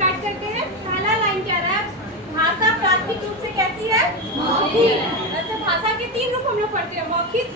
Start करते हैं। पहला लाइन कह रहा है भाषा प्राथमिक रूप से कैसी है? मौखिक। ऐसे भाषा के 3 रूप हम लोग पढ़ते हैं, मौखिक,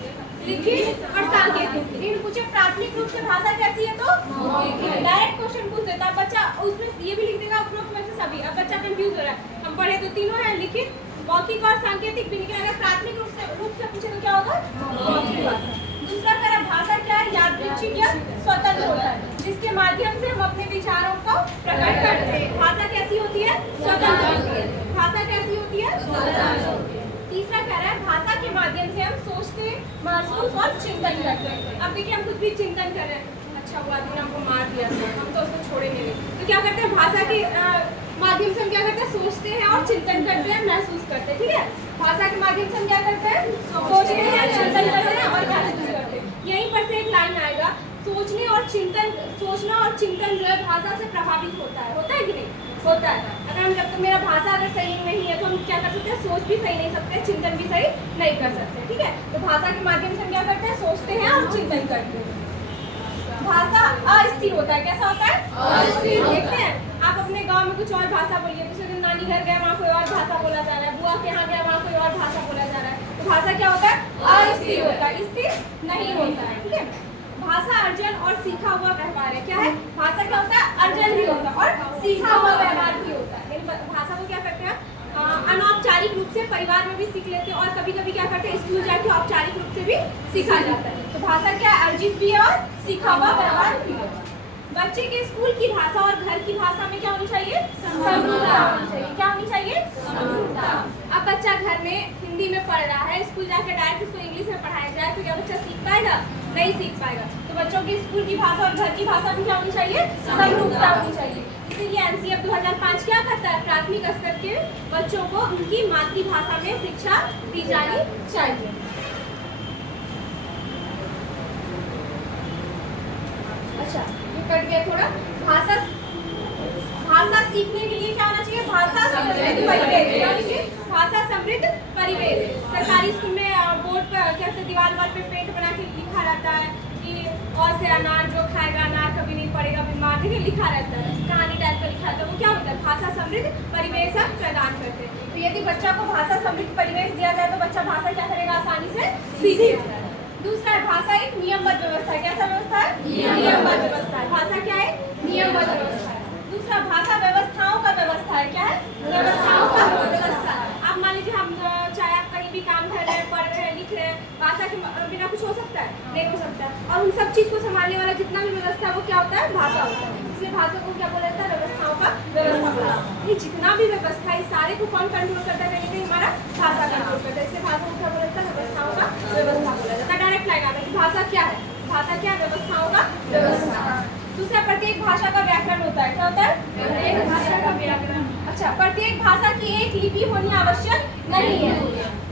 लिखित और सांकेतिक। लेकिन पूछे प्राथमिक रूप से भाषा कैसी है तो मौखिक। डायरेक्ट क्वेश्चन पूछ देता है बच्चा, उसमें ये भी लिख देगा उपरोक्त में से सभी। अब बच्चा कंफ्यूज हो रहा है, हम पढ़े तो तीनों है, लिखित, मौखिक और सांकेतिक भी, लेकिन अगर प्राथमिक रूप से पूछे तो क्या होगा? मौखिक भाषा। दूसरा कह रहा भाषा क्या है? यादृच्छिक या स्वतंत्र होता है, जिसके माध्यम से हम अपने विचारों को प्रकट करते हैं। भाषा कैसी होती है? स्वतंत्र होती है। भाषा कैसी होती है? स्वतंत्र होती है। तीसरा कह रहा है भाषा के माध्यम से हम सोचते, महसूस और चिंतन करते हैं। अब देखिए हम कुछ भी चिंतन कर रहे हैं, अच्छा हुआ आदमी ने हमको मार दिया था, हम तो उसको छोड़ेंगे नहीं, तो क्या करते हैं भाषा के माध्यम से हम क्या करते हैं? सोचते हैं और चिंतन करते हैं, महसूस करते हैं। ठीक है, भाषा के माध्यम से हम क्या करते हैं? सोचते हैं, चिंतन करते हैं और महसूस करते हैं। यहीं पर से एक लाइन आएगा, सोचना और चिंतन जो है भाषा से प्रभावित होता है कि नहीं? होता है। अगर हम जब तक मेरा भाषा अगर सही नहीं है तो हम क्या कर सकते हैं? सोच भी सही नहीं सकते, चिंतन भी सही नहीं कर सकते। ठीक है, तो भाषा के माध्यम से हम क्या करते हैं? सोचते हैं और चिंतन करते हैं। भाषा अस्थिर होता है। कैसा होता है? अस्थिर। देखते हैं आप अपने गांव में कुछ और भाषा बोलिए, दूसरे दिन नानी घर गए वहाँ कोई और भाषा बोला जा रहा है, बुआ के यहाँ गया वहाँ कोई और भाषा बोला जा रहा है, तो भाषा क्या होता है? अस्थिर होता है, स्थिर नहीं होता है। ठीक है, भाषा अर्जन और सीखा हुआ व्यवहार है। क्या है? भाषा क्या होता है? अर्जन भी होता है और सीखा हुआ व्यवहार भी होता है। भाषा को क्या करते हैं? अनौपचारिक रूप से परिवार में भी सीख लेते हैं और कभी कभी क्या करते हैं? स्कूल जाके औपचारिक रूप से भी सिखा जाता है। तो भाषा क्या है? अर्जित भी है और सीखा हुआ व्यवहार भी है। बच्चे के स्कूल की भाषा और घर की भाषा में क्या होनी चाहिए? समरूपता होनी चाहिए। क्या होनी चाहिए? समरूपता। अब बच्चा घर में हिंदी में पढ़ रहा है, स्कूल जाकर डायरेक्ट उसको इंग्लिश में पढ़ाया जाए तो क्या बच्चा सीख पाएगा? नहीं सीख पाएगा। तो बच्चों की स्कूल की भाषा और घर की भाषा में क्या होनी चाहिए? समरूपता होनी चाहिए। इसीलिए एनसीएफ 2005 क्या करता है? प्राथमिक स्तर के बच्चों को उनकी मातृभाषा में शिक्षा दी जानी चाहिए। अच्छा, ये कट गया थोड़ा। भाषा सीखने के लिए क्या होना चाहिए? भाषा समृद्ध परिवेश। भाषा समृद्ध परिवेश। सरकारी स्कूल में बोर्ड पर क्या कहते हैं, दीवार पे पेंट बना के लिखा रहता है कि और से अनार जो खाएगा अनार कभी नहीं पड़ेगा बीमार, ठीक है, लिखा रहता है, कहानी टाइप का लिखा रहता है। वो क्या होता है? भाषा समृद्ध परिवेश हम प्रदान करते हैं। तो यदि बच्चा को भाषा समृद्ध परिवेश दिया जाए तो बच्चा भाषा क्या करेगा? आसानी से सीखेगा। दूसरा है भाषा एक नियमबद्ध व्यवस्था है। कैसा व्यवस्था है? नियमबद्ध व्यवस्था है। भाषा क्या है? नियमबद्ध व्यवस्था है। दूसरा भाषा व्यवस्थाओं का व्यवस्था है। क्या है? व्यवस्थाओं का व्यवस्था। आप मान लीजिए हम चाहे आप कहीं भी काम कर रहे हैं, पढ़ रहे हैं, लिख रहे हैं, भाषा के बिना कुछ हो सकता है? नहीं हो सकता। और उन सब चीज को संभालने वाला जितना भी व्यवस्था है वो क्या होता है? भाषा होता है। इसलिए भाषा को क्या बोला जाता है? व्यवस्थाओं का व्यवस्था बोला जाता है। ये जितना भी व्यवस्था है सारे को कौन कंट्रोल करता है? कहीं हमारा भाषा कंट्रोल करता है। इसलिए भाषा को क्या बोला जाता है? व्यवस्थाओं का व्यवस्था बोला जाता है। डायरेक्ट लाइन आता है कि भाषा क्या है? भाषा क्या? व्यवस्थाओं का व्यवस्था। दूसरा, प्रत्येक भाषा का व्याकरण होता है। क्या होता है? प्रत्येक भाषा का व्याकरण। अच्छा, प्रत्येक भाषा की एक लिपि होनी आवश्यक नहीं है।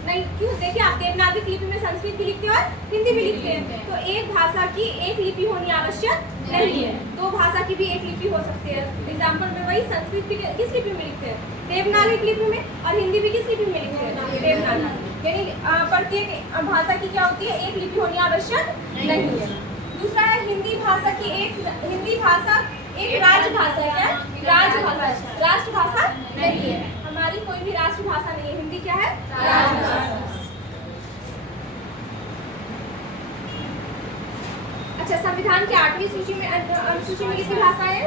नहीं, क्यों? देखिए आप देवनागरी लिपि में संस्कृत भी लिखते हैं और हिंदी भी लिखते हैं, तो एक भाषा की एक लिपि होनी आवश्यक नहीं है। दो भाषा की भी एक लिपि हो सकती है। एग्जाम्पल में वही संस्कृत भी किस लिपि में लिखते हैं? देवनागरी लिपि में। और हिंदी भी किस लिपि में लिखते हैं? देवनागरी। यानी प्रत्येक भाषा की क्या होती है? एक लिपि होनी आवश्यक नहीं है। दूसरा है हिंदी भाषा एक राजभाषा है। क्या? राजभाषा। राष्ट्रभाषा नहीं है। हमारी कोई भी राष्ट्रभाषा नहीं है। हिंदी क्या है? राजभाषा। अच्छा, संविधान की 8वीं सूची में अनुसूची में किसकी भाषा है?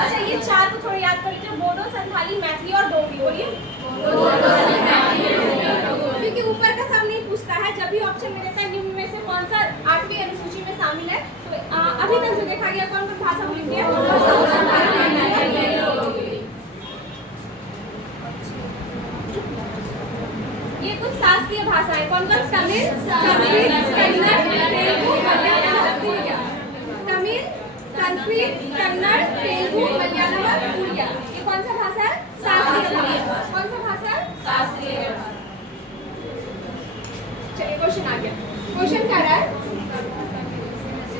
अच्छा, ये 4 को थोड़ा याद कर लीजिए, बोडो, संथाली, मैथिली और डोगरी। बोलिए। क्योंकि ऊपर का सब नहीं पूछता है, जब भी ऑप्शन में रहता है निम्न में से कौन सा 8वीं अनुसूची में शामिल है, तो अभी तक जो देखा गया कौन कौन भाषा बोली है? ये कुछ शास्त्रीय भाषाएं कौन कौन? तमिल, संस्कृत, कन्नड़, तेलुगु, मलयालम, उड़िया। तमिल, संस्कृत, कन्नड़, तेलुगु, मलयालम और उड़िया। ये कौन सा भाषा है? शास्त्रीय भाषा। कौन सा भाषा है? शास्त्रीय भाषा। चलिए क्वेश्चन आ गया। क्वेश्चन क्या रहा है?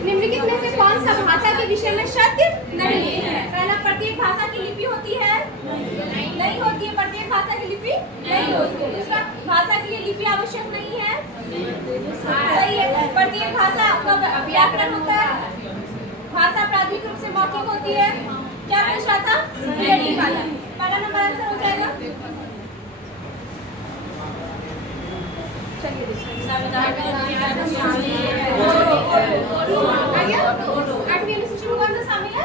निम्नलिखित में से कौन सा भाषा के विषय में सत्य नहीं है? पहला, प्रत्येक भाषा की लिपि होती है? नहीं होती है। प्रत्येक भाषा की लिपि नहीं होती है। दूसरा, भाषा के लिए लिपि आवश्यक नहीं है? सही है। प्रत्येक भाषा का व्याकरण होता है। भाषा प्राथमिक रूप से मौखिक होती है। क्या पूछ रहा था? रिलेटिव वाला। पहला नंबर आंसर हो जाएगा। चलिए आठवीं अनुसूची में कौन सा शामिल है?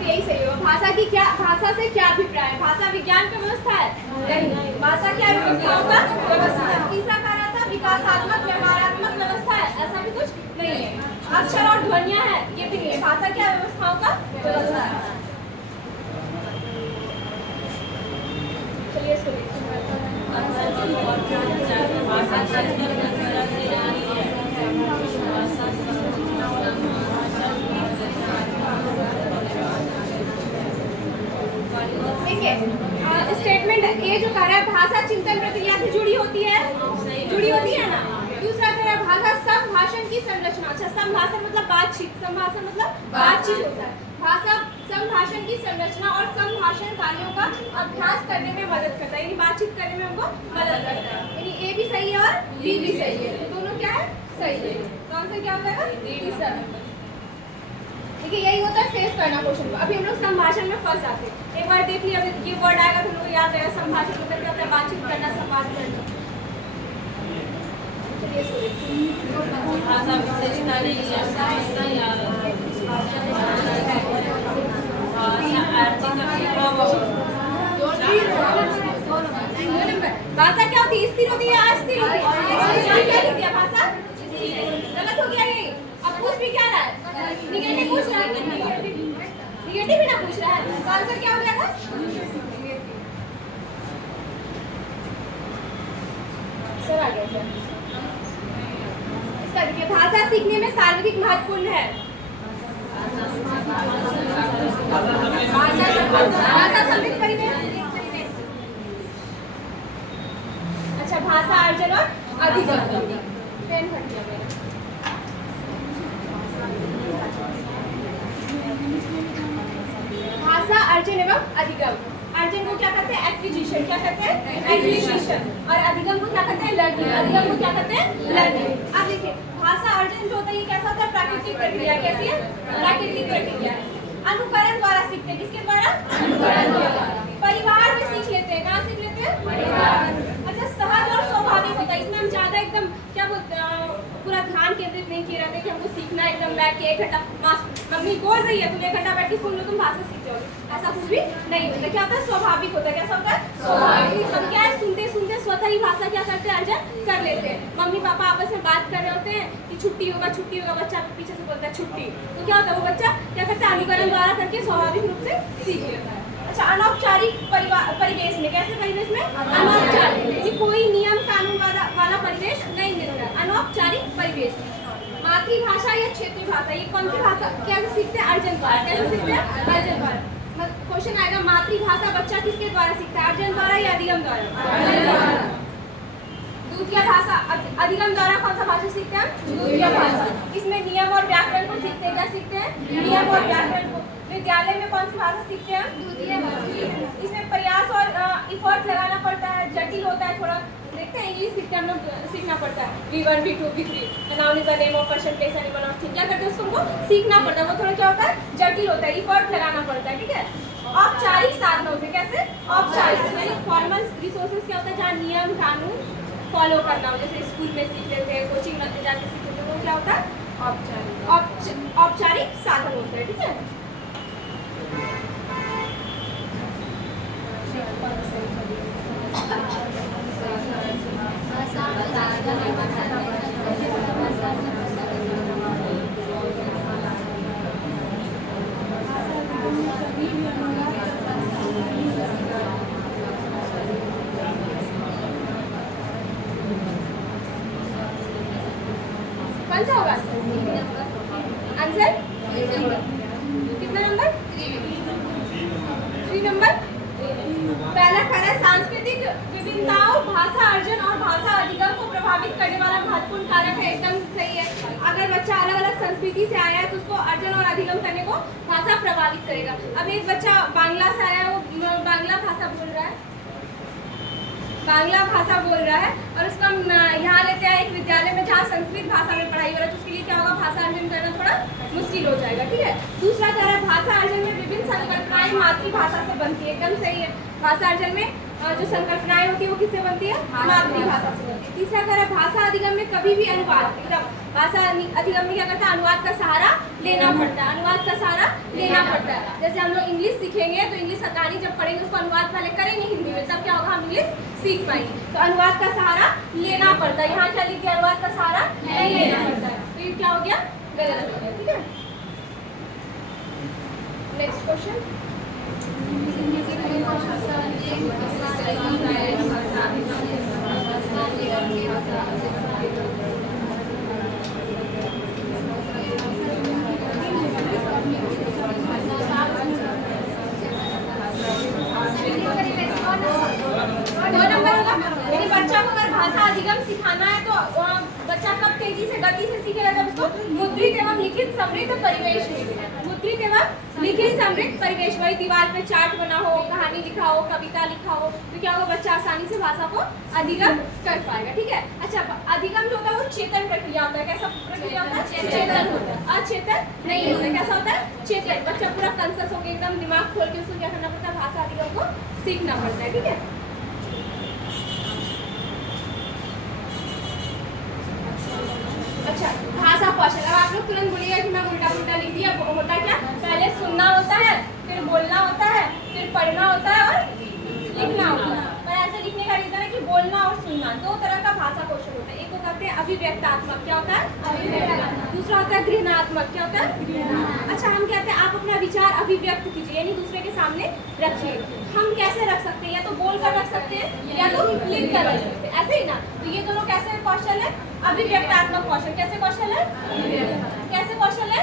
यही सही होगा। भाषा से क्या अभिप्राय है? भाषा विज्ञान का व्यवस्था है? नहीं। भाषा क्या व्यवस्थाओं का व्यवस्था है। तीसरा कार्य था विकासात्मक व्यवहारात्मक व्यवस्था है, ऐसा भी कुछ नहीं है। अक्षर और ध्वनियां है, ये भी नहीं है। भाषा क्या व्यवस्थाओं का व्यवस्था है। चलिए इसको देखते स्टेटमेंट ए जो कह रहा है भाषा चिंतन प्रक्रिया से जुड़ी होती है ना। दूसरा कह रहा है भाषा संभाषण की संरचना। अच्छा, संभाषण मतलब बातचीत, संभाषण मतलब बातचीत होता है। भाषा संभाषण की संरचना और संभाषण कार्यों का अभ्यास करने में मदद करता है, यानी बातचीत करने में हमको मदद करता है। यानी ए भी सही है और बी भी सही है, तो दोनों क्या है? सही है। तो आंसर क्या हो जाएगा? तीसरा नंबर। देखिए यही होता है फेस करना क्वेश्चन को। अभी हम लोग संभाषण में फंस जाते हैं। एक बार देख लिया, ये वर्ड आएगा तो हम लोग याद रहेगा। संभाषण मतलब क्या होता है? बातचीत करना, संवाद करना। चलिए इसको देखते हैं। भाषा विशेषता नहीं है, भाषा क्या होती है? स्थिर होती है, अस्थिर होती है। क्या लिख दिया? भाषा गलत हो गया ये। अब पूछ भी क्या रहा है? निगेटिव पूछ रहा है। निगेटिव भी ना पूछ रहा है, तो आंसर क्या हो गया था? सर आ गया क्या? इसका देखिए भाषा सीखने में सर्वाधिक महत्वपूर्ण है। भाषा समृद्ध परिवेश। अच्छा, भाषा अर्जन और अधिगम। पेन फट गया मेरा। भाषा अर्जन एवं अधिगम। अर्जन को क्या कहते हैं? एक्विजिशन। क्या कहते हैं? एक्विजिशन। और अधिगम को क्या कहते हैं? लर्निंग। अधिगम को क्या कहते हैं? लर्निंग। अब देखिए भाषा अर्जन जो होता है ये कैसा होता है? प्राकृतिक प्रक्रिया। कैसी है? प्राकृतिक प्रक्रिया। अनुकरण द्वारा सीखते हैं। किसके द्वारा? अनुकरण द्वारा। परिवार में सीख लेते हैं। कहाँ सीख लेते हैं? परिवार। अच्छा, सहज और स्वाभाविक होता है। इसमें हम ज्यादा एकदम क्या बोलते हैं, पूरा ध्यान केंद्रित नहीं किए रहते कि हमको सीखना है एकदम बैठ के 1 घंटा मम्मी बोल रही है तुम 1 घंटा बैठ के सुन लो, तुम भाषा सीख जाओगे, ऐसा कुछ भी नहीं होता। क्या होता है? स्वाभाविक होता है। कैसा होता है? स्वाभाविक। हम क्या है सुनते सुनते स्वतः ही भाषा क्या करते हैं? अर्जन कर लेते हैं। मम्मी पापा आपस में बात कर रहे होते हैं कि छुट्टी होगा, बच्चा पीछे से बोलता है छुट्टी, तो क्या होता है? वो बच्चा क्या करता है? अनुकरण द्वारा करके स्वाभाविक रूप से सीख लेता है। अच्छा, अनौपचारिक परिवेश में। कैसे परिवेश में? अनौपचारिक। ये कोई नियम कानून वाला परिवेश नहीं मिलता है। अनौपचारिक परिवेश में मातृभाषा या क्षेत्रीय भाषा, ये कौन सी भाषा कैसे सीखते हैं? अर्जन द्वारा। कैसे सीखते हैं? अर्जन द्वारा। क्वेश्चन आएगा मातृभाषा बच्चा किसके द्वारा सीखता है? अर्जन द्वारा या अधिगम द्वारा? द्वितीय भाषा अधिगम द्वारा कौन सा भाषा सीखते हैं? द्वितीय भाषा। इसमें नियम और व्याकरण को सीखते हैं। क्या सीखते हैं? नियम और व्याकरण को। विद्यालय में कौन सी भाषा सीखते हैं? द्वितीय भाषा। इसमें प्रयास और इफर्ट लगाना पड़ता है, जटिल होता है थोड़ा। देखते हैं इंग्लिश सीखते हैं हम लोग, सीखना पड़ता है V1 V2 V3। Noun is the name of person place animal और थिंग। क्या करते हैं? उसको हमको सीखना पड़ता है। वो थोड़ा क्या होता है? जटिल होता है, इफर्ट लगाना पड़ता है। ठीक है। औपचारिक साधनों से। कैसे? औपचारिक। फॉर्मल रिसोर्सेज क्या होता है? जहाँ नियम कानून फॉलो करना हो, जैसे स्कूल में सीख लेते हैं, कोचिंग में जाके सीख लेते हैं, वो क्या होता है? औपचारिक साधन होते हैं। ठीक है। कौन सा होगा आंसर? कितना नंबर? 3 नंबर। पहला कह रहा है सांस्कृतिक विभिन्नताओं, भाषा अर्जन और भाषा अधिगम को प्रभावित करने वाला महत्वपूर्ण कारक है। एकदम सही है। अगर बच्चा अलग अलग संस्कृति से आया है तो उसको अर्जन और अधिगम करने को भाषा प्रभावित करेगा। अब एक बच्चा बांग्ला से आया है, वो बांग्ला भाषा बोल रहा है, बांग्ला भाषा बोल रहा है और उसका यहाँ लेते हैं एक विद्यालय में जहाँ संस्कृत भाषा में पढ़ाई हो रहा है, तो उसके लिए क्या होगा, भाषा अर्जन करना थोड़ा मुश्किल हो जाएगा। ठीक है। दूसरा कह रहा है भाषा अर्जन में विभिन्न संकल्पनाएं मातृभाषा से बनती है। एकदम सही है। भाषा अर्जन में जो संकल्पनाएं होती है वो किससे बनती है, मातृभाषा से बनती है। तीसरा कह रहा है भाषा अधिगम में कभी भी अनुवाद, एकदम भाषा अधिगम में क्या करता है, अनुवाद का सहारा लेना पड़ता है, अनुवाद का सहारा लेना पड़ता है। जैसे हम लोग इंग्लिश सीखेंगे तो इंग्लिश का कहानी जब पढ़ेंगे उसको अनुवाद पहले करेंगे हिंदी में, तब क्या होगा, हम इंग्लिश सीख पाएंगे। तो अनुवाद का सहारा लेना पड़ता है। यहाँ क्या लिख दिया, अनुवाद का सहारा नहीं लेना पड़ता है, तो ये क्या हो गया, गलत हो गया। ठीक है। Next question. बच्चा को अगर भाषा अधिगम सिखाना है तो बच्चा कब तेजी से गति से सीखेगा, जब उसको मुद्रित एवं लिखित समृद्ध परिवेश में, मुद्रित एवं लिखित समृद्ध परिवेश, वही दीवार पे चार्ट बना हो, कहानी लिखा हो, कविता लिखा हो, तो क्या होगा, बच्चा आसानी से भाषा को अधिगम कर पाएगा। ठीक है। अच्छा, अधिगम जो होता है वो चेतन प्रक्रिया होता है। कैसा प्रक्रिया होता है, चेतन होता है, अचेतन नहीं होता है। कैसा होता है, चेतन। बच्चा पूरा कंसस होकर एकदम दिमाग खोल के उसको क्या करना पड़ता है, भाषा अधिगम को सीखना पड़ता है। ठीक है। अच्छा, भाषा कौशल। अब आप लोग तुरंत बोलिएगा कि मैं उल्टा पुल्टा लिख दिया। होता क्या, पहले सुनना होता है, फिर बोलना होता है, फिर पढ़ना होता है और लिखना होता है। पर ऐसे लिखने का रीजन है कि बोलना और सुनना दो तरह का भाषा कौशल होता है। एक को कहते हैं अभिव्यक्तात्मक, क्या होता है, अभिव्यक्तात्मक। दूसरा होता है गृहणात्मक, क्या होता है। अच्छा, हम कहते हैं आप अपना विचार अभिव्यक्त कीजिए, यानी दूसरे के सामने रखिए। हम कैसे रख सकते हैं, या तो बोल कर रख सकते हैं या तो लिख कर रख सकते हैं, ऐसे ही ना। तो ये दोनों कैसे कौशल है, अभिव्यक्तात्मक कौशल। कैसे कौशल है, कैसे कौशल है।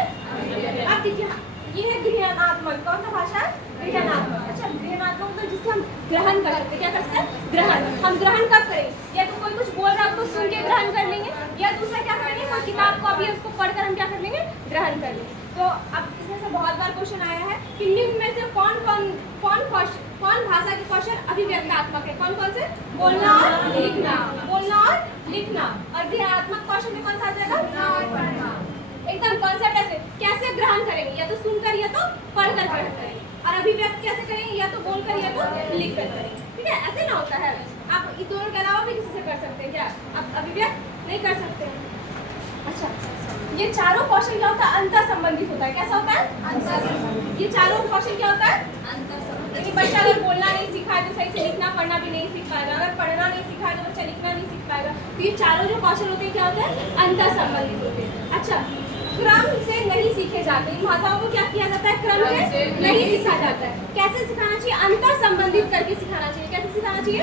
अब देखिए, ये है गृहणात्मक। कौन सा भाषा है, गृहणात्मक। अच्छा, गृहणात्मक तो जिससे हम ग्रहण कर सकते हैं। क्या कर सकते हैं, ग्रहण। हम ग्रहण कब करें, या तो कोई कुछ बोल रहा है उसको सुन के ग्रहण कर लेंगे, या दूसरा क्या करेंगे, कोई किताब को अभी उसको पढ़कर हम क्या कर लेंगे, ग्रहण कर लेंगे। तो अब इसमें से बहुत बार क्वेश्चन आया है कि निम्न में से कौन भाषा के कौशल अभिव्यक्तात्मक है। कौन कौन से, बोलना और लिखना, बोलना और लिखना। और गृहणात्मक कौशल में कौन सा आ जाएगा, एकदम कॉन्सेप्ट। कैसे ग्रहण करेंगे, या तो सुनकर या तो पढ़कर ग्रहण करेंगे। और अभिव्यक्त कैसे करेंगे, या तो बोलकर या तो लिखकर करेंगे। ठीक है, ऐसे ना होता है। आप इन दोनों के अलावा भी किसी से कर सकते हैं क्या, आप अभिव्यक्त नहीं कर सकते हैं। अच्छा, ये चारों कौशल क्या होता है, अंतर संबंधित होता है। कैसा होता है, ये चारों कौशल क्या होता है, अंतर संबंधित। बच्चा अगर बोलना नहीं सीखा है तो सही से लिखना पढ़ना भी नहीं सीख पाएगा। अगर पढ़ना नहीं सीखा है तो बच्चा लिखना नहीं सीख पाएगा। तो ये चारों जो कौशल होते हैं क्या होते हैं, अंतर संबंधित होते हैं। अच्छा, क्रम से नहीं सीखे जाते। इन भाषाओं को क्या किया जाता है, क्रम से नहीं सीखा जाता है। कैसे सिखाना चाहिए, अंतर संबंधित करके सिखाना चाहिए। कैसे सिखाना चाहिए,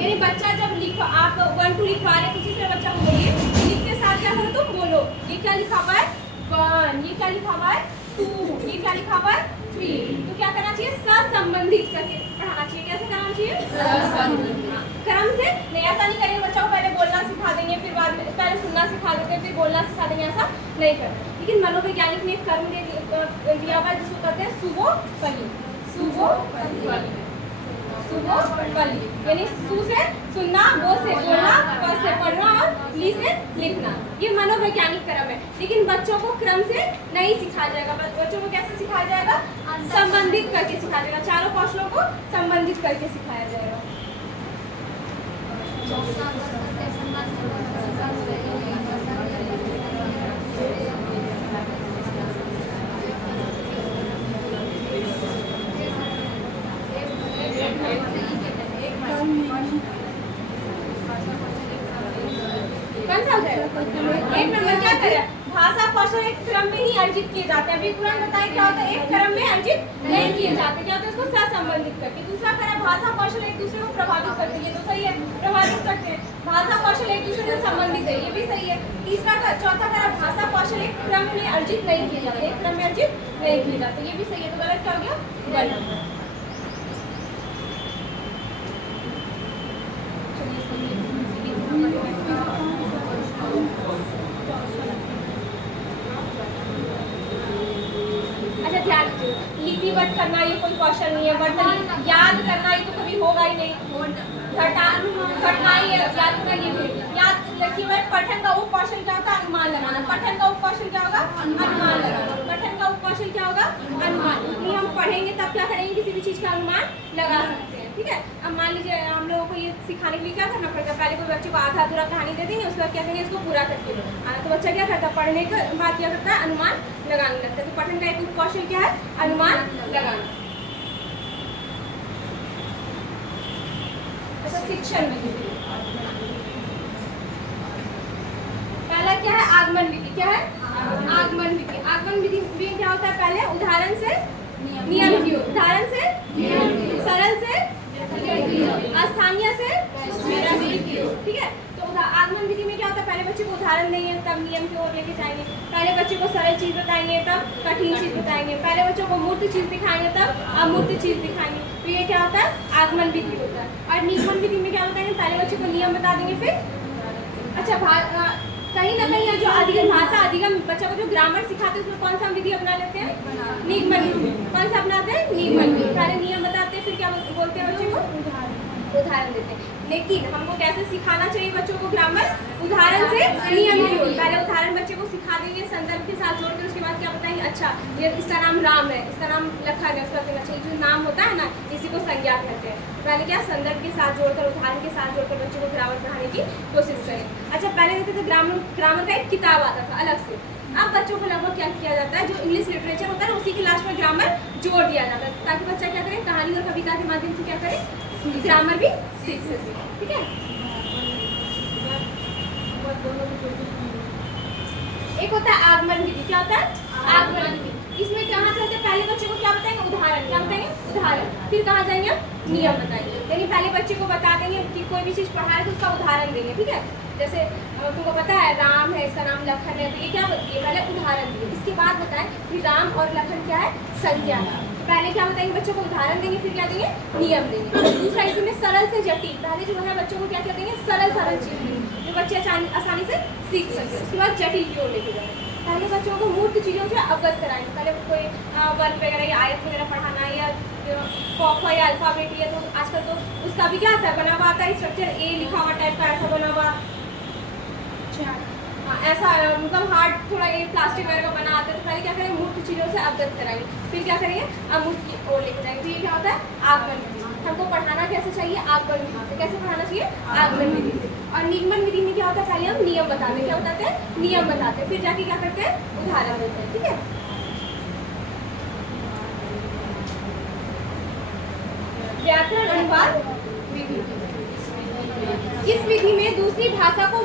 यानी बच्चा जब लिखो, आप 1 2 लिखवा रहे तो दूसरे बच्चा को बोलिए, लिखते साथ क्या करो, तुम बोलो ये क्या लिखा हुआ है 1, ये क्या लिखा हुआ है 2, ये क्या लिखा हुआ है 3। तो क्या करना चाहिए, सहसंबंधित करके पढ़ाना चाहिए। कैसे करना चाहिए, सहसंबंधित। क्रम से नहीं, ऐसा नहीं करेंगे बच्चों को पहले बोलना सिखा देंगे, फिर बाद में पहले सुनना सिखा देते हैं, फिर बोलना सिखा देंगे, ऐसा नहीं करते। लेकिन मनोवैज्ञानिक ने एक कर्म दिया हुआ है जिसको कहते हैं सुवोपली, सुवोपली, सुवोपली, यानी सु से सुनना, वो से बोलना, प से पढ़ना और ली से लिखना। ये मनोवैज्ञानिक क्रम है। लेकिन बच्चों को क्रम से नहीं सिखाया जाएगा। बच्चों को कैसे सिखाया जाएगा, संबंधित करके सिखाया जाएगा। चारों कौशलों को संबंधित करके सिखाया जाएगा। कौन सा हो जाएगा, 1 नंबर। क्या करें, भाषा कौशल एक क्रम में ही अर्जित किए जाते हैं। अभी तुरंत बताएं क्या होता है, एक क्रम में अर्जित नहीं किए जाते। क्या होता है, उसको सहसंबंधित करके। दूसरा करें, भाषा कौशल एक दूसरे को प्रभावित करते हैं। ये तो सही है, प्रभावित करते हैं। भाषा कौशल एक दूसरे से संबंधित है, ये भी सही है। चौथा करें, भाषा कौशल एक क्रम में अर्जित नहीं किए जाते, एक क्रम में अर्जित नहीं किए जाते, ये भी सही है। तो गलत क्या हो गया, गलत। कौशल नहीं है, वर्तनी याद करना ये तो कभी होगा ही नहीं, घटनाएं याद करना ये भी याद रखिए भाई। पठन का उपकौशल क्या होता है? अनुमान लगाना। पठन का उपकौशल क्या होगा? अनुमान लगाना। पठन का उपकौशल क्या होगा? अनुमान। नहीं हम पढ़ेंगे तब क्या करेंगे? किसी भी चीज़ का अनुमान लगा सकते हैं, ठीक है। अब मान लीजिए हम लोगों को ये सिखाने के लिए क्या करना पड़ेगा? पहले कोई बच्चे को आधा अधूरा कहानी दे देंगे, उसके बाद क्या करेंगे? इसको पूरा करके तो बच्चा क्या करता है? पढ़ने के बाद क्या करता है? अनुमान लगाने लगता है। तो पठन का एक उपकौशल क्या है? अनुमान लगाना। शिक्षण विधि, पहला क्या है? आगमन विधि। क्या है? आगमन विधि। आगमन विधि में क्या होता है? पहले उदाहरण से नियम की ओर, उदाहरण से सरल से स्थानीय से, ठीक है। तो आगमन विधि में क्या होता है? पहले बच्चे को उदाहरण देंगे तब नियम की ओर लेके जाएंगे, पहले बच्चे को सरल चीज बताएंगे तब कठिन चीज बताएंगे, पहले बच्चों को मूर्त चीज दिखाएंगे तब अमूर्त चीज दिखाएंगे। तो ये क्या होता है? आगमन विधि होता है। और निगमन विधि में क्या बताएंगे? पहले बच्चे को नियम बता देंगे, फिर अच्छा कहीं ना कहीं जो अधिगम भाषा अधिगम बच्चा को जो ग्रामर सिखाते हैं उसमें कौन सा विधि अपना लेते हैं? निगमन विधि। कौन सा अपनाते हैं? निगमन विधि। पहले नियम बताते हैं, फिर क्या बोलते हैं? बच्चे को उदाहरण देते हैं। लेकिन हमको कैसे सिखाना चाहिए बच्चों को ग्रामर? उदाहरण से नियम की ओर। पहले उदाहरण बच्चे को सिखा देंगे संदर्भ के साथ जोड़कर, उसके बाद क्या बताएंगे? अच्छा ये इसका नाम राम है, इसका नाम लखन है, उसका अच्छा जो नाम होता है ना इसी को संज्ञा कहते हैं। पहले क्या संदर्भ के साथ जोड़कर उदाहरण के साथ जोड़कर बच्चों को ग्रामर पढ़ाने की कोशिश करें। अच्छा पहले देखते थे ग्रामर का एक किताब आता था अलग से। अब बच्चों को लगभग क्या किया जाता है? जो इंग्लिश लिटरेचर होता है उसी के लास्ट में ग्रामर जोड़ दिया जाता है, ताकि बच्चा क्या करे? कहानी और कविता के माध्यम से क्या करे? ग्रामर भी सीख सके, ठीक है। एक होता है आगमन विधि। क्या होता है? आगमन विधि। इसमें कहाँ से पहले बच्चे को क्या बताएंगे? उदाहरण। क्या बताएंगे? उदाहरण। फिर कहाँ जाएंगे? नियम बताएंगे। यानी पहले बच्चे को बता देंगे कि कोई भी चीज़ पढ़ा है तो उसका उदाहरण देंगे, ठीक है। जैसे तुमको पता है राम है, इसका नाम लखन है, तो ये क्या बताइए? पहले उदाहरण दिए, इसके बाद बताएं कि राम और लखन क्या है? संज्ञा है। तो पहले क्या बताएंगे? बच्चों को उदाहरण देंगे, फिर क्या देंगे? नियम देंगे। दूसरा इसमें सरल से जटिल, पहले जो है बच्चों को क्या क्या देंगे? सरल चीज़ देंगे जो बच्चे आसानी से सीख सके। उसके बाद जटिल की ओर लेके जाएंगे। पहले बच्चों को मूर्त चीज़ों से अवगत कराएंगे। पहले कोई वर्ग वगैरह या आयत वगैरह पढ़ाना है, या कॉफा या अल्फ़ाबेट, या तो आजकल तो उसका भी क्या आता है? बना हुआ आता है स्ट्रक्चर, ए लिखा हुआ टाइप का ऐसा बना हुआ, ऐसा मतलब हार्ड थोड़ा ये प्लास्टिक वगैरह का बना आता है। तो पहले क्या करेंगे? मूर्त चीज़ों से अवगत कराएंगे, फिर क्या करेंगे? अमूर्त की ओर लेके जाएंगे। तो ये क्या होता है? आगमन विधि। हमको पढ़ाना कैसे चाहिए? आगमन विधि से। कैसे पढ़ाना चाहिए? आगमन विधि से। और निगमन विधि में क्या होता है? पहले हम नियम बताते हैं। क्या बताते हैं? नियम बताते हैं, फिर जाके क्या करते हैं? उदाहरण देते हैं, ठीक है। व्याकरण अनुवाद विधि। इस विधि में दूसरी भाषा का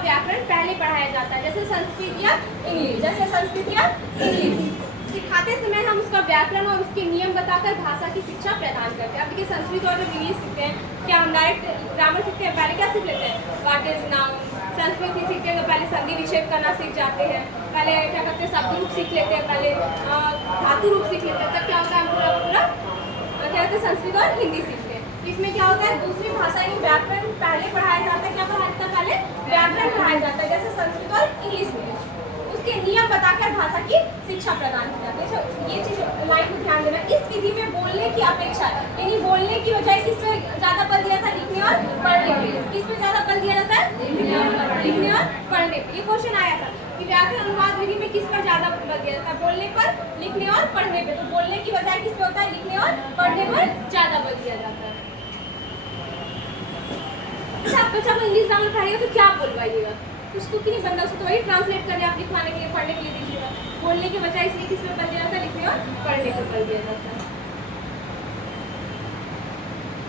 व्याकरण पहले पढ़ाया जाता है, जैसे संस्कृत या इंग्लिश। जैसे संस्कृत या इंग्लिश सिखाते समय हम उसका व्याकरण और उसके नियम बताकर भाषा की शिक्षा प्रदान करते हैं। अब देखिए संस्कृत और जब इंग्लिश सीखते हैं, क्या हम डायरेक्ट ग्रामर सीखते हैं? पहले क्या सीख लेते हैं? What is noun. संस्कृत ही सीखते हैं तो पहले संधि विच्छेद करना सीख जाते हैं, पहले क्या करते हैं? शब्द रूप सीख लेते हैं, पहले धातु रूप सीख लेते हैं। तब क्या होता है? हम पूरा क्या होता है? संस्कृत और हिंदी सीखते हैं। इसमें क्या होता है? दूसरी भाषा की व्याकरण पहले पढ़ाया जाता है। क्या पढ़ाया जाता है? पहले व्याकरण पढ़ाया जाता है, जैसे संस्कृत और इंग्लिश में। उसके नियम बताकर भाषा की शिक्षा प्रदान की जाती है। ये चीज लाइन को ध्यान देना। इस विधि में बोलने की अपेक्षा, यानी बोलने की बजाय किस पे ज्यादा बल दिया था? लिखने और पढ़ने पे। किस पे ज्यादा बल दिया जाता है? लिखने और पढ़ने पे। ये क्वेश्चन आया था कि व्याकरण अनुवाद विधि में किस पर ज्यादा बल दिया जाता है? बोलने पर, लिखने और पढ़ने पे। तो बोलने की बजाय किस पे होता है? लिखने और पढ़ने पर ज्यादा बल दिया जाता है। आप बच्चा को इंग्लिश ग्रामर पढ़ाइएगा तो क्या बोलवाइएगा? उसको कि नहीं बनता, उसको तो वही ट्रांसलेट करने आप लिखवाने के लिए, पढ़ने के लिए दीजिएगा। बोलने के बजाय इसलिए किस पे बल दिया जाता है? लिखने और पढ़ने पर बल दिया जाता है।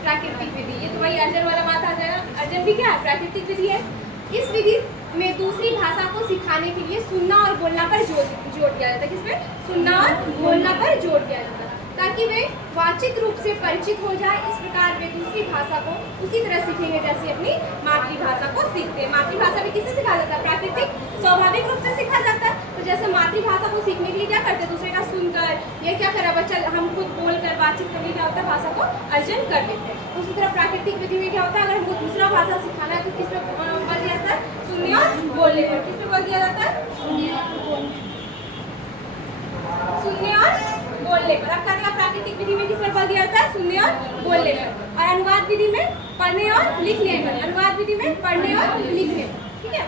प्राकृतिक विधि, ये तो वही अर्जन वाला बात आ जाएगा। अर्जन भी क्या है? प्राकृतिक विधि है। इस विधि में दूसरी भाषा को सिखाने के लिए सुनना और बोलना पर जोर दिया जाता है। किसमें? सुनना और बोलना पर जोर दिया जाता है, ताकि वे वाचिक रूप से परिचित हो जाए। इस प्रकार वे दूसरी भाषा को उसी तरह सीखेंगे जैसे अपनी मातृभाषा को सीखते हैं। मातृभाषा भी किससे सिखाया जाता है? प्राकृतिक स्वाभाविक रूप से सिखाया जाता है। तो जैसे मातृभाषा को सीखने के लिए क्या करते हैं? दूसरे का सुनकर, ये क्या करा बच्चा? हम खुद बोलकर बातचीत करके क्या होता है? भाषा को अर्जन कर लेते हैं। उसी तरह प्राकृतिक विधि में क्या होता है? अगर हमको दूसरा भाषा सिखाना है तो किस पे बल दिया जाता है? सुनने और बोलने पर। किस पे बल दिया जाता है? सुनने और बोलने पर। अब क्या देगा, प्राकृतिक विधि में किस पर बल दिया जाता है, सुनने और बोलने पर। और अनुवाद विधि में पढ़ने और लिखने पर, अनुवाद विधि में पढ़ने और लिखने पर, ठीक है।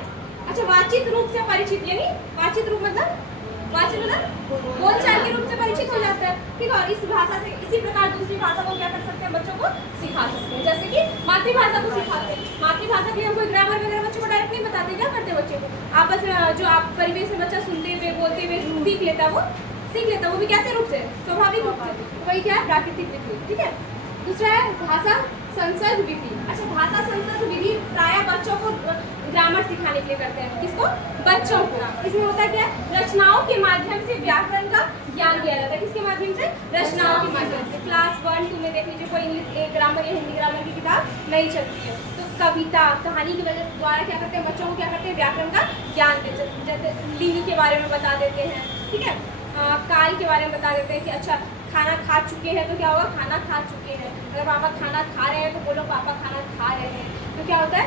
अच्छा, वाचित रूप से परिचित, यानी वाचित रूप मतलब वाचित मतलब बोलचाल के रूप से परिचित हो जाता है, ठीक है। और इस भाषा से इसी प्रकार दूसरी भाषा को क्या कर सकते हैं, बच्चों को सिखा सकते हैं। जैसे कि मातृभाषा को सिखाते हैं, मातृभाषा के लिए हम कोई ग्रामर वगैरह बच्चों को डायरेक्ट नहीं बताते, क्या करते हैं बच्चों को आपस में जो आप परिवेश में बच्चा सुनते हुए बोलते हुए सीख लेता है, वो सीख लेता है, वो भी कैसे रूप से, स्वाभाविक रूप से। वही क्या है, प्राकृतिक विधि, ठीक है। दूसरा है भाषा संसर्ग विधि। अच्छा, भाषा संसर्ग विधि प्रायः बच्चों को ग्रामर सिखाने के लिए करते हैं, किसको, बच्चों को। इसमें होता क्या है, रचनाओं के माध्यम से व्याकरण का ज्ञान दिया जाता है, किसके माध्यम से, रचनाओं के माध्यम से। क्लास 1-2 में देख लीजिए, कोई इंग्लिश ग्रामर या हिंदी ग्रामर की किताब नहीं चलती है, तो कविता कहानी के द्वारा क्या करते हैं, बच्चों को क्या करते हैं, व्याकरण का ज्ञान देते हैं। जैसे लिंग के बारे में बता देते हैं, ठीक है, काल के बारे में बता देते हैं कि अच्छा खाना खा चुके हैं तो क्या होगा, खाना खा चुके हैं। अगर पापा खाना खा रहे हैं तो बोलो पापा खाना खा रहे हैं। तो क्या होता है,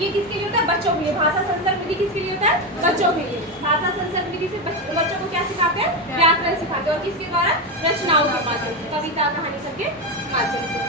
ये किसके लिए होता है, बच्चों के लिए। भाषा संसर्ग विधि किसके लिए होता है, बच्चों के लिए। भाषा संसर्ग विधि से बच्चों को क्या सिखाते हैं, व्याकरण सिखाते हैं, और किसके द्वारा, रचनाओं के माध्यम से, कविता कहानी सबके माध्यम से।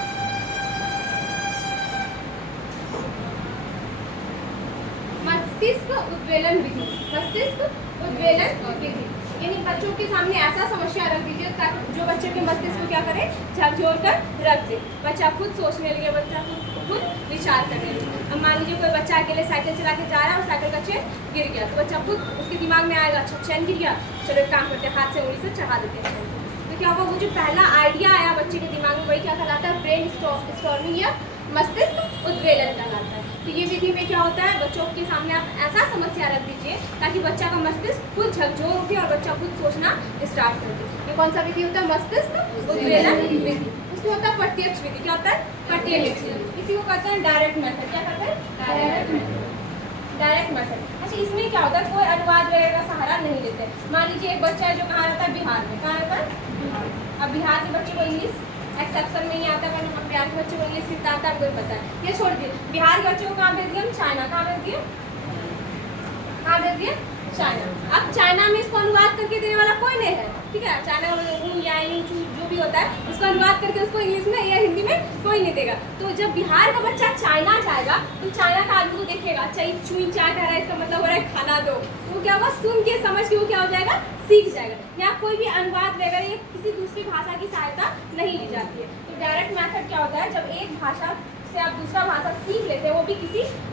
मस्तिष्क उद्वेलन विधि, मस्तिष्क उद्वेलन विधि, यानी बच्चों के सामने ऐसा समस्या रख दीजिए ताकि जो बच्चे के मस्तिष्क को क्या करे, झकझोर कर रख दे। बच्चा खुद सोचने लगे, बच्चा खुद विचार करने लगे। अब मान लीजिए कोई बच्चा अकेले साइकिल चला के जा रहा है और साइकिल का चेन गिर गया, तो बच्चा खुद उसके दिमाग में आएगा, अच्छा चेन गिर गया, चलो एक काम करते हैं, हाथ से उंगली से चढ़ा देते हैं। तो क्या होगा, वो जो पहला आइडिया आया बच्चे के दिमाग में, वही क्या कहलाता है, ब्रेन स्टॉर्मिंग या मस्तिष्क उद्वेलन कहलाता है। तो ये विधि में क्या होता है, बच्चों के सामने आप ऐसा समस्या रख दीजिए ताकि बच्चा का मस्तिष्क खुद झकझोर उठे और बच्चा खुद सोचना स्टार्ट कर दे। ये कौन सा विधि होता है, मस्तिष्क उद्वेलन विधि। उसमें होता है प्रत्यक्ष विधि, क्या होता है, प्रत्यक्ष विधि। इसी को कहते हैं डायरेक्ट मेथड, क्या कहते हैं, डायरेक्ट मेथड। अच्छा, इसमें क्या होता है, कोई अनुवाद वगैरह का सहारा नहीं लेते। मान लीजिए एक बच्चा है जो कहाँ रहता है, बिहार में, कहाँ रहता है, अब बिहार के बच्चे को इंग्लिश एक्सेप्शन में नहीं आता, वरना हम बिहार के बच्चों को इंग्लिश कितना आता है, आपको पता है। ये छोड़ दिए, बिहार के बच्चों को कहाँ भेज दिए हम, चाइना। कहाँ भेज दिए, कहाँ भेज दिए, चाइना। अब चाइना में इसको अनुवाद करके देने वाला कोई नहीं है, ठीक है। चाइना में या जो भी होता है उसको अनुवाद करके उसको इंग्लिश में या हिंदी में कोई नहीं देगा। तो जब बिहार का बच्चा चाइना जाएगा तो चाइना का आदमी को देखेगा, अच्छा ये चुई चाय कह रहा है, इसका मतलब हो रहा है खाना दो। तो क्या होगा, सुन के समझ के वो क्या हो जाएगा, सीख जाएगा। यहाँ कोई भी अनुवाद वगैरह या किसी दूसरी भाषा की सहायता नहीं ली जाती है। तो डायरेक्ट मेथड क्या होता है, जब एक भाषा से आप दूसरा भाषा सीख लेते हैं, वो भी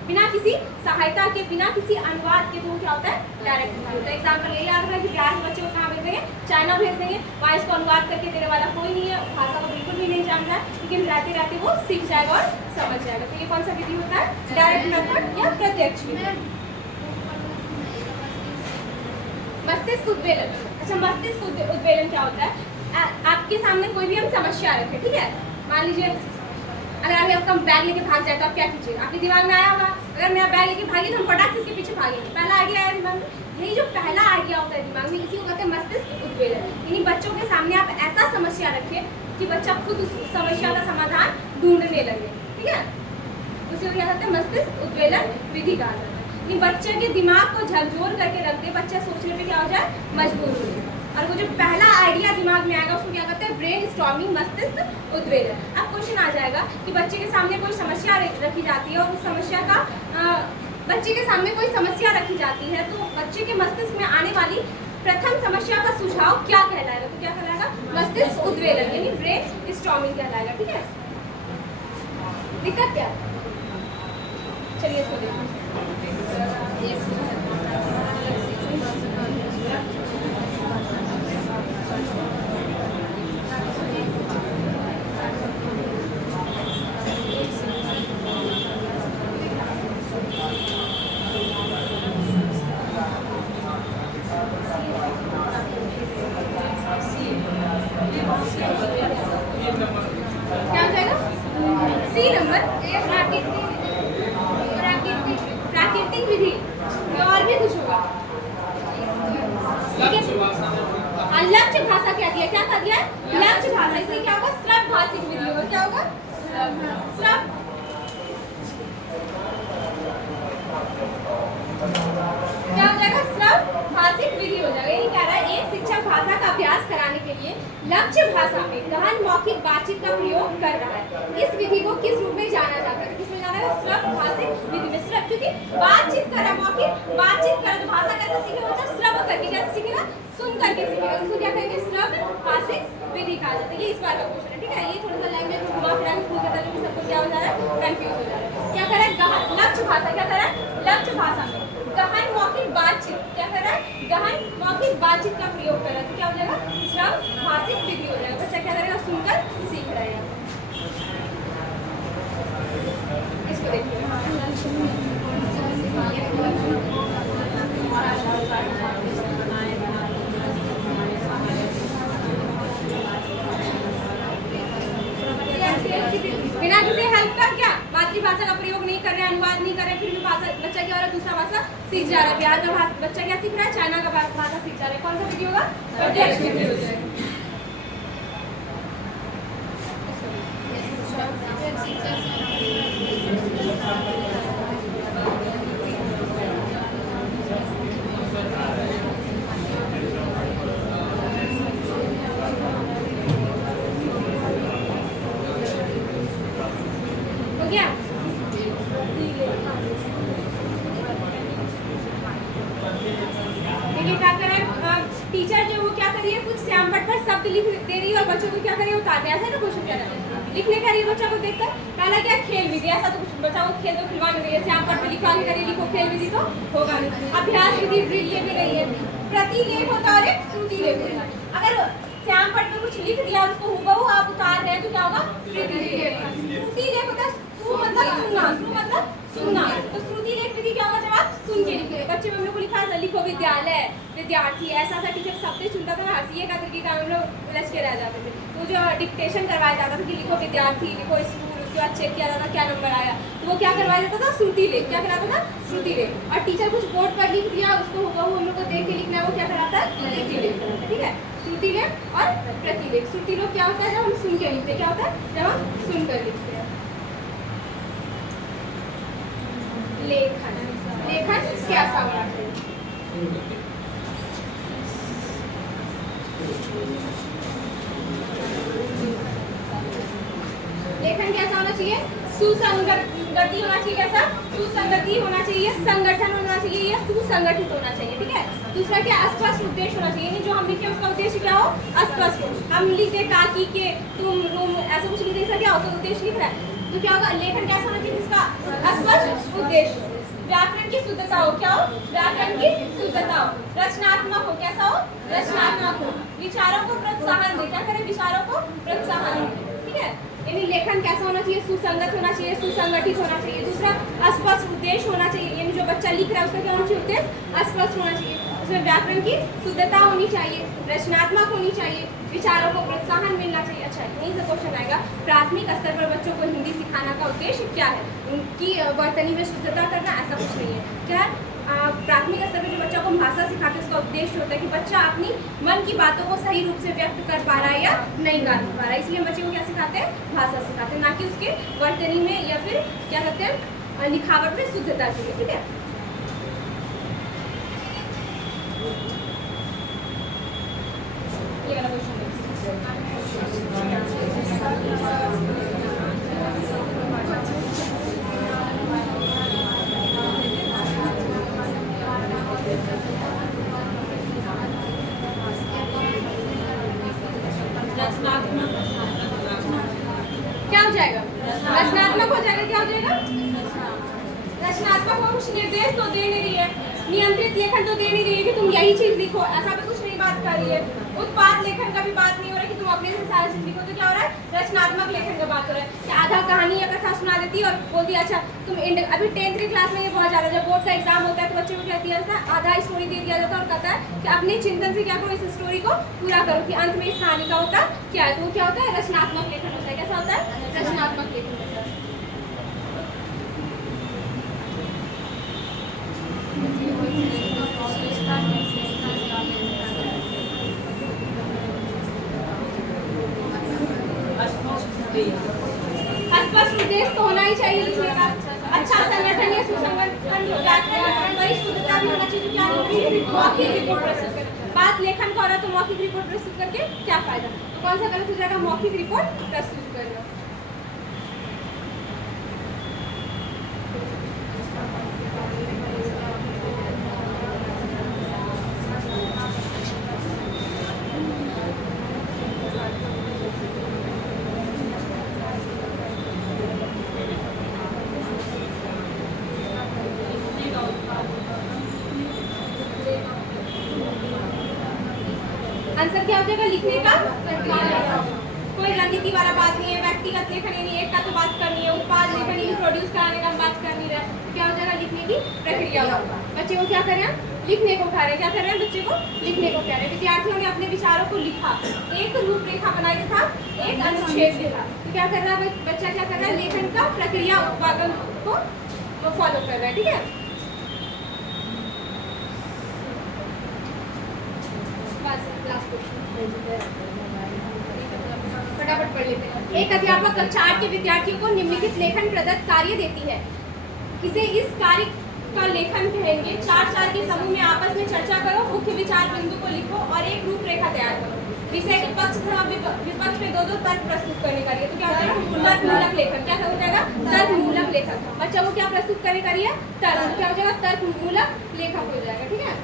बिना किसी सहायता के, बिना किसी अनुवाद के, तो क्या होता है, डायरेक्ट मेथड होता है। एग्जाम्पल ये याद रखना कि बिहार के बच्चे को कहाँ भेज देंगे, चाइना भेज देंगे, वहाँ इसको अनुवाद करके देने वाला कोई नहीं है, भाषा को बिल्कुल भी नहीं जानता है, लेकिन रहते रहते वो सीख जाएगा और समझ जाएगा। तो ये कौन सा विधि होता है, डायरेक्ट मेथड या प्रत्यक्ष विधि। मस्तिष्क उद्वेलन। अच्छा, मस्तिष्क उद्वेलन क्या होता है, आपके सामने कोई भी हम समस्या रखें, ठीक है। मान लीजिए अगर अभी आपका बैग लेके भाग जाए तो आप क्या कीजिए, आपके दिमाग में आया होगा, अगर मेरा बैग लेके भागी तो हम फटाक से इसके पीछे भागेंगे, पहला आइडिया आया दिमाग में। यही जो पहला आइडिया होता है दिमाग में, इसी को कहते हैं मस्तिष्क उद्वेलन। यानी बच्चों के सामने आप ऐसा समस्या रखें कि बच्चा खुद उस समस्या का समाधान ढूंढने लगे, ठीक है। उसी को क्या कहते हैं, मस्तिष्क उद्वेलन विधि कहा जाता है। यानी बच्चे के दिमाग को झकझोर करके रख दे, बच्चा सोचने पे क्या हो जाए, मजबूर हो जाए, और वो जो पहला आइडिया दिमाग में आएगा उसको क्या कहते हैं, ब्रेन स्टॉर्मिंग, मस्तिष्क उद्वेलन। अब क्वेश्चन आ जाएगा कि बच्चे के सामने कोई समस्या रखी जाती है और उस समस्या का बच्चे के सामने कोई समस्या रखी जाती है, तो बच्चे के मस्तिष्क में आने वाली प्रथम समस्या का सुझाव क्या कहलाएगा, तो क्या कहलाएगा, मस्तिष्क उद्वेलन यानी ब्रेन स्टॉर्मिंग कहलाएगा, ठीक है। दिक्कत क्या, चलिए इसको देखिए। क्या हो जाएगा, सी नंबर, प्राकृतिक विधि। और भी कुछ होगा, लक्ष्य भाषा क्या दिया, क्या कर दिया है, लक्ष्य भाषा। इसलिए क्या होगा, श्रव्य भाषिक विधि होगा, क्या होगा, श्रव्य, क्या हो जाएगा, श्रव्य भाषिक विधि हो जाएगा। यही कह रहा है, एक शिक्षक भाषा का अभ्यास कराने के लिए लक्ष्य भाषा में गहन मौखिक बातचीत का प्रयोग कर रहा है। इस विधि को किस रूप में जाना जाता है? किसमें जाना है? श्रव्य भाषिक विधि में। श्रव्य, क्योंकि बातचीत कर रहा, मौखिक बातचीत कर, तो भाषा कैसे सीखेगा बच्चा? श्रव्य करके। कैसे सीखेगा? सुन करके सीखेगा। उसको क्या कहेंगे? श्रव्य भाषिक विधि कहा जाता है। ये इस बार का क्वेश्चन है, ठीक है। ये थोड़ा सा लैंग्वेज में घुमा फिरा के पूछ देता है, जो सबको क्या हो जा रहा है? कंफ्यूज हो जा रहा है। क्या कर रहा है? लक्ष्य भाषा। क्या कर रहा है? लक्ष्य भाषा में गहन मौखिक बातचीत। क्या कर रहा है? गहन मौखिक बातचीत का प्रयोग कर रहा है। तो क्या हो जाएगा? श्रव्य भाषिक विधि हो जाएगा। बच्चा क्या करेगा? सुनकर सीख रहेगा। इसको देखिए, बिना किसी हेल्प का क्या मातृभाषा का प्रयोग नहीं कर रहे, अनुवाद नहीं कर रहे, फिर भी भाषा बच्चा क्या हो रहा है? दूसरा भाषा सीख जा रहा है। बिहार का बच्चा क्या सीख रहा है? चाइना का भाषा सीख जा रहा है। कौन सा विधि होगा? प्रत्यक्ष विधि हो जाएगा। टीचर जो वो क्या करिए, कुछ श्यामपट्ट पर शब्द लिख दे रही है और बच्चों को क्या करिए? उतार दे। ऐसा ना क्वेश्चन क्या है? लिखने का रही बच्चा को देखकर पहला क्या? खेल विधि। ऐसा तो कुछ बच्चा को खेल तो खिलवाने नहीं है। श्यामपट्ट पर लिखा करिए, लिखो। खेल विधि तो होगा नहीं। अभ्यास विधि ड्रिल ये भी नहीं है। प्रतिलेख होता है और एक श्रुतिलेख होता है। अगर श्यामपट्ट पर कुछ लिख दिया उसको हुबहू आप उतार रहे हैं तो क्या होगा? प्रतिलेख। श्रुतिलेख होता है सु मतलब सुनना, सु मतलब सुनना। तो श्रुतिलेख विधि क्या होगा? जब आप सुन के लिख रहे। बच्चे में हम लोग को लिखा है लिखो विद्यालय, विद्यार्थी। ऐसा टीचर शब्द चुनता था ना, हंसी का तरीके का हम लोग उलझ के रह जाते थे। तो जो डिक्टेशन करवाया जाता था कि लिखो विद्यार्थी, लिखो स्कूल, उसके बाद चेक किया जाता क्या नंबर आया, तो वो क्या करवाया जाता था? श्रुतिलेख। क्या कराता था? श्रुतिलेख। और टीचर कुछ बोर्ड पर लिख दिया, उसको हुबहू हम लोग को देख के लिखना है, वो क्या कराता है? प्रतिलेख। ठीक है, श्रुतिलेख और प्रतिलेख। श्रुतिलेख क्या होता है? जब हम सुन के लिखते। क्या होता है? जब हम सुनकर लिखते हैं। लेखन, लेखन कैसा होना चाहिए? लेखन कैसा होना चाहिए? सुसंगति होना चाहिए। कैसा? सुसंगति होना चाहिए, संगठन होना चाहिए या सुसंगठित होना चाहिए। ठीक है। दूसरा क्या? स्पष्ट उद्देश्य होना चाहिए। जो हम लिखे उसका उद्देश्य क्या हो? स्पष्ट हो। हम लिखते काकी के, तुम, तुम, ऐसा कुछ लिखने से क्या होता? उद्देश्य लिख रहा है तो क्या होगा? लेखन कैसा होना चाहिए? जिसका स्पष्ट उद्देश्य। व्याकरण की शुद्धता हो। क्या हो? व्याकरण की शुद्धता हो। रचनात्मक हो। कैसा हो? रचनात्मक हो। विचारों को प्रोत्साहन दे। क्या करें? विचारों को प्रोत्साहन दे। ठीक है। यानी लेखन कैसा होना चाहिए? सुसंगत होना चाहिए, सुसंगठित होना चाहिए। दूसरा स्पष्ट उद्देश्य होना चाहिए। यानी जो बच्चा लिख रहा है उसका क्या होना चाहिए? उद्देश्य स्पष्ट होना चाहिए। उसमें व्याकरण की शुद्धता होनी चाहिए, रचनात्मक होनी चाहिए, विचारों को प्रोत्साहन मिलना चाहिए। अच्छा, यहीं से क्वेश्चन आएगा, प्राथमिक स्तर पर बच्चों को हिंदी सिखाना का उद्देश्य क्या है? उनकी वर्तनी में शुद्धता करना, ऐसा कुछ नहीं है। क्या प्राथमिक स्तर पर जो बच्चा को भाषा सिखाते हैं उसका उद्देश्य होता है कि बच्चा अपनी मन की बातों को सही रूप से व्यक्त कर पा रहा है या नहीं कर पा रहा है। इसलिए बच्चे को क्या सिखाते हैं? भाषा सिखाते हैं, ना कि उसके वर्तनी में या फिर क्या कहते हैं लिखावट में शुद्धता के लिए। ठीक है। ये वाला क्वेश्चन क्या हो जाएगा? रचनात्मक हो जाएगा। क्या हो जाएगा? रचनात्मक हो। कुछ निर्देश तो दे नहीं रही है, नियंत्रित लेखन तो दे नहीं रही है कि तुम यही चीज लिखो, ऐसा भी कुछ नहीं बात कर रही है। उत्पाद लेखन का भी बात नहीं हो रहा है कि तुम अपने से सारी चीज लिखो। तो क्या हो रहा है? रचनात्मक लेखन का बात हो रहा है कि आधा कहानी या कथा सुना देती है और बोल दिया अच्छा तुम अभी 10th क्लास में ये बहुत ज्यादा, जब बोर्ड का एग्जाम होता है तो बच्चे को क्या दिया जाता है? आधा स्टोरी दे दिया जाता है और कहता है कि अपने चिंतन से क्या करो, इस स्टोरी को पूरा करो कि अंत में इस कहानी का होता क्या है। तो वो क्या होता है? रचनात्मक लेखन होता है। कैसा होता है? रचनात्मक लेखन होता है। स्पष्ट उद्देश्य तो होना ही चाहिए लिखने का। अच्छा संगठन या सुसंगठन, व्याकरण, शुद्धता भी होना चाहिए। क्या मौखिक रिपोर्ट प्रस्तुत करना। बात लेखन का हो रहा है तो मौखिक रिपोर्ट प्रस्तुत करके क्या फायदा। तो कौन सा गलत हो जाएगा, मौखिक रिपोर्ट प्रस्तुत करना। आंसर क्या हो जाएगा, लिखने का कोई रणनीति वाला बात नहीं है, व्यक्तिगत लेखन यानी एक का तो बात करनी है, उत्पाद लेखन यानी प्रोड्यूस कराने का बात कर नहीं रहा, तो क्या हो जाएगा, लिखने की प्रक्रिया होगा। बच्चे को क्या कर रहे हैं, लिखने को कह रहे हैं, क्या कर रहे हैं, बच्चे को लिखने को कह रहे हैं। विद्यार्थियों ने अपने विचारों को लिखा, एक रूपरेखा बनाई था, एक अनुच्छेद लिखा। तो क्या कर रहा है बच्चा, क्या कर रहा है, लेखन का प्रक्रिया उत्पादन को फॉलो कर रहा है। ठीक है, फटाफट पढ़ लेते हैं। एक अध्यापक कक्षा 8 के विद्यार्थियों को निम्नलिखित लेखन प्रदत्त कार्य देती है, इसे इस कार्य का लेखन कहेंगे। 4 के समूह में आपस में चर्चा करो, मुख्य विचार बिंदु को लिखो और एक रूपरेखा तैयार करो। विषय के पक्ष तथा विपक्ष में 2 तर्क प्रस्तुत करने का। तो क्या हो जाएगा, तर्कमूलक लेखन। क्या हो जाएगा, तर्कमूलक लेखन। बच्चा को क्या प्रस्तुत करने का है, तर्क। क्या हो जाएगा, तर्कमूलक लेखन हो जाएगा। ठीक है,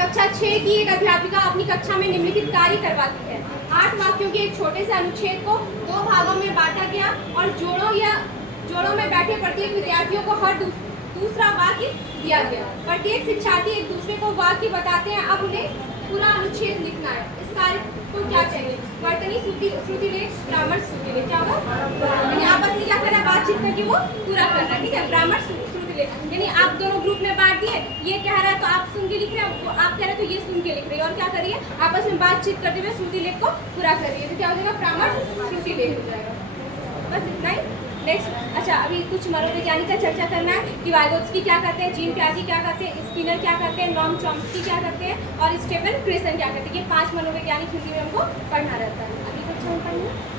कक्षा 6 की एक अध्यापिका अपनी कक्षा में निम्नलिखित कार्य करवाती है। 8 वाक्यों के एक छोटे से अनुच्छेद को 2 भागों में बांटा गया और जोड़ों में बैठे प्रत्येक विद्यार्थियों को हर दूसरा वाक्य दिया गया। प्रत्येक शिक्षार्थी एक दूसरे को वाक्य बताते हैं। अब उन्हें पूरा अनुच्छेद लिखना है। इस कार्य को क्या चाहिए, वर्तनी श्रुतिलेख, परामर्श श्रुतिलेख। क्या होगा, आपस में क्या करना है, बातचीत करके वो पूरा करना है। ठीक है, परामर्श श्रुतिलेख यानी आप दोनों ग्रुप में बांट दिए, ये कह रहा है तो आप सुन के लिख रहे हैं, आप कह रहे हैं तो ये सुन के लिख रहे हैं, और क्या करिए, आपस में बातचीत करते हुए श्रुतिलेख को पूरा करिए। तो क्या हो जाएगा, परामर्श श्रुतिलेख हो जाएगा। बस इतना ही। नेक्स्ट, अच्छा अभी कुछ मनोवैज्ञानिक का चर्चा करना है कि वाइगोत्स्की क्या करते हैं, जीन पियाजे क्या करते हैं, स्किनर क्या करते हैं, नॉम चॉम्स्की क्या करते हैं और स्टीफन क्रेसन क्या करते हैं। ये 5 मनोवैज्ञानिक हिंदी में हमको पढ़ना रहता है। अभी कक्षा में पढ़ना